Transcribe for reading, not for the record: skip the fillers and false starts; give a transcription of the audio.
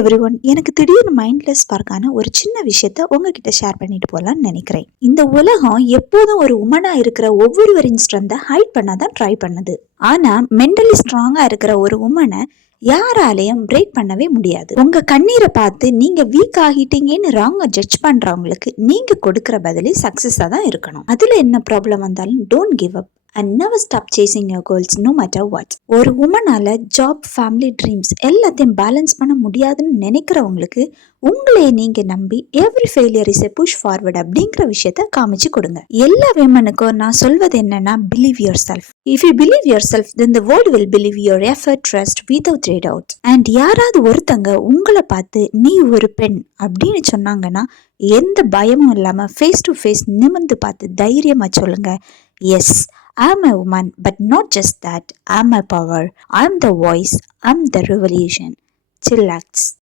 Everyone, எனக்கு திடீர்னு மைண்ட்ல ஸ்பார்க்கான ஒரு சின்ன விஷயத்த உங்ககிட்ட ஷேர் பண்ணிட்டு போலாம்னு நினைக்கிறேன். இந்த உலகம் எப்போதும் ஒரு உமனா இருக்கிற ஒவ்வொருவரின் ஸ்ட்ரென்த்தை ஹைட் பண்ணாதான் ட்ரை பண்ணுது. ஆனா மென்டலி ஸ்ட்ராங்கா இருக்கிற ஒரு உமனை யாராலையும் பிரேக் பண்ணவே முடியாது. உங்க கண்ணீரை பார்த்து நீங்க வீக் ஆகிட்டீங்கன்னு ராங்கா ஜட்ஜ் பண்றவங்களுக்கு நீங்க கொடுக்கிற பதிலே சக்சஸா தான் இருக்கணும். அதுல என்ன ப்ராப்ளம் வந்தாலும் don't give up and never stop chasing your goals no matter what. ஒரு உமனால ஜாப், ஃபேமிலி, ட்ரீம்ஸ் எல்லாத்தையும் பேலன்ஸ் பண்ண முடியாதுன்னு நினைக்கிறவங்களுக்கு உங்களே நீங்க நம்பி every failure is a push forward அப்படிங்கிற விஷயத்த காமிச்சு கொடுங்க. எல்லா விமனுக்கும் நான் சொல்வது என்னன்னா, believe yourself. If you believe yourself, then the world will believe your effort, trust without trade out. And யாராவது ஒருத்தங்க உங்களை பார்த்து நீ ஒரு பெண் அப்படின்னு சொன்னாங்கன்னா, எந்த பயமும் இல்லாம ஃபேஸ் டு ஃபேஸ் நிமிர்ந்து பார்த்து தைரியமா சொல்லுங்க, S, I'm a woman, but not just that. I'm a power. I'm the voice. I'm the revolution. Chillax.